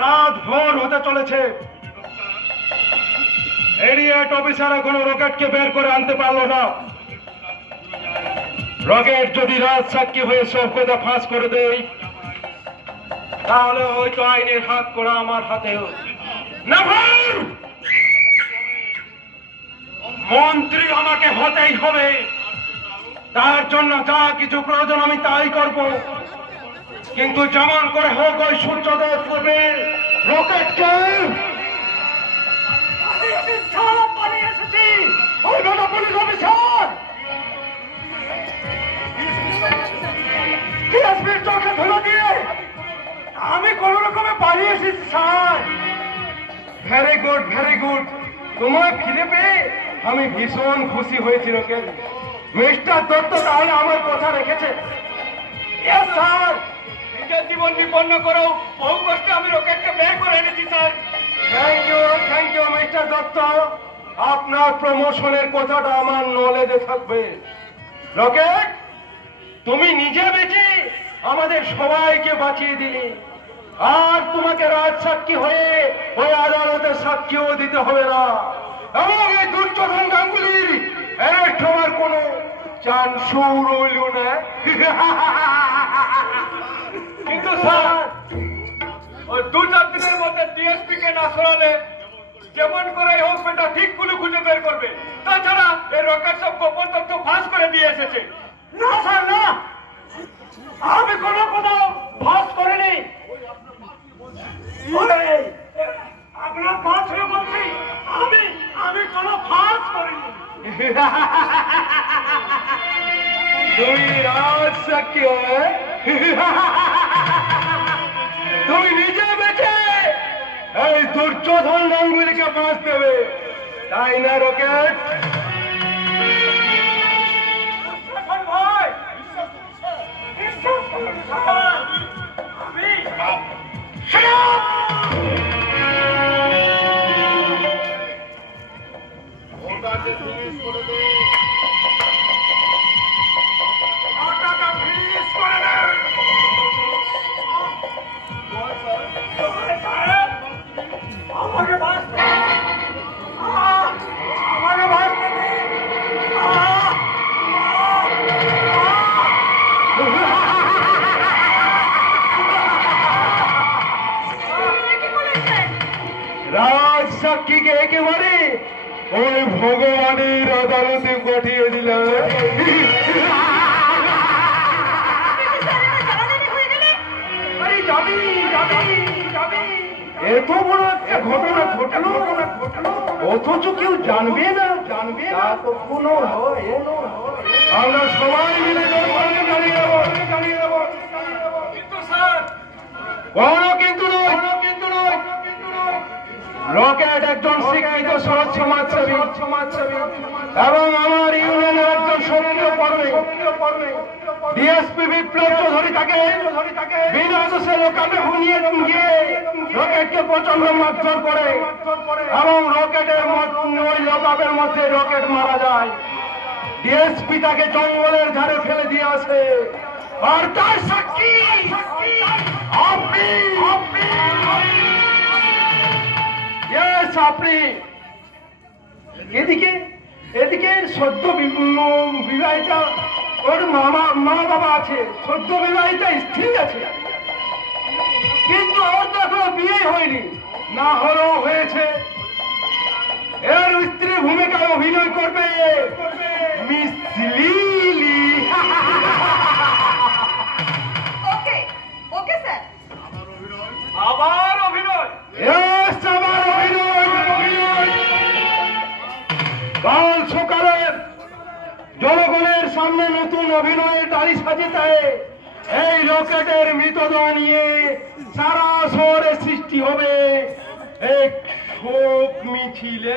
রাত ভোর হতে চলেছে, এরিয়েট অফিসার এখনো রকেটকে বের করে আনতে পারলো না। রকেট যদি রাজ সাক্ষী হয়ে সব কথা ফাঁস করে দেয়, তাহলে হয়তো আইনের হাত করা আমার হাতেও। না ভাই, মন্ত্রী আমাকে হতেই হবে। তার জন্য যা কিছু প্রয়োজন আমি তাই করব, কিন্তু যেমন করে হোক ওই সূর্যোদয় পূর্বে রকেটকে চোখে ধুলো দিয়ে আমি কোন রকমে পালিয়ে এসেছি sir. Very good, very good. তোমার ফিরে পেয়ে আমি ভীষণ খুশি হয়েছি রকেট। মিস্টার দত্ত তাহলে আমার কথা রেখেছে। স্যার, নিজের জীবন বিপন্ন করেও বহু কষ্টে আমি রকেটকে বের করে এনেছি sir. Thank you mister Dutta. আপনার প্রমোশনের কথাটা আমার নলেজে থাকবে। রকেট, তুমি নিজে বেঁচে আমাদের সবাইকে বাঁচিয়ে দিলে, আর তোমাকে রাজ সাক্ষী হয়ে ওই আদালতের সাক্ষীও দিতে হবে না, এবং এই দুর্যোধন গাঙ্গুলির অ্যারেস্ট হওয়ার কোনো চান্সও রইল না। কিন্তু স্যার, ওই 2-4 দিনের মধ্যে ডিএসপি কে না সরালে যেমন করে হোক সেটা ঠিক গুলো খুঁজে বের করবে। তাছাড়া এই রকেট সব গোপন তথ্য ফাঁস করে দিয়ে এসেছে। না স্যার, না, আমি কোনো ফাঁস করিনি। আপনার ফাঁস হয়ে বলছি, আমি কোনো ফাঁস করিনি। তুমি রাজ সাক্ষী হবে, তুমি নিজে বেঁচে এই দুর্যোধন গাঙ্গুলিকে ফাঁস দেবে, তাই না রকেট? রাজ সাক্ষীকে একেবারে ওই ভগবানের আদালতে পাঠিয়ে দিলাম। এত বড় একটা ঘটনা ঘটলো, অথচ কেউ জানবে না, তা তো কোনো হয়। আমরা সবাই মিলে দাঁড়িয়ে দেবো। কিন্তু স্যার, কোনো কিন্তু নয়। রকেট একজন শিক্ষিত সমাজ সমাজসেবী এবং আমার ইউনিয়নের একজন সক্রিয় কর্মী। ডিএসপি বিপ্লব চৌধুরী তাকে বিনা দোষে লোকাপে নিয়ে গিয়ে রকেটকে প্রচন্ড মারধর করে, এবং রকেটের ওই লোকাপের মধ্যে রকেট মারা যায়। ডিএসপি তাকে জঙ্গলের ধারে ফেলে দিয়ে আসে, আর তার সাক্ষী আপনি। এদিকে সদ্য বিবাহিতা ওর মা বাবা আছে, সদ্য বিবাহিতা স্ত্রী আছে, কিন্তু ওর তো এখনো বিয়ে হয়নি, না হলেও হয়েছে। এর স্ত্রী ভূমিকায় অভিনয় করবে মিস লিলি। ওকে স্যার, আবার অভিনয়। কাল সকালে জনগণের সামনে নতুন অভিনয়ের ডালি সাজিতে এই রকেটের মৃতদেহ নিয়ে সারা শহরে সৃষ্টি হবে এক শোক মিছিলে।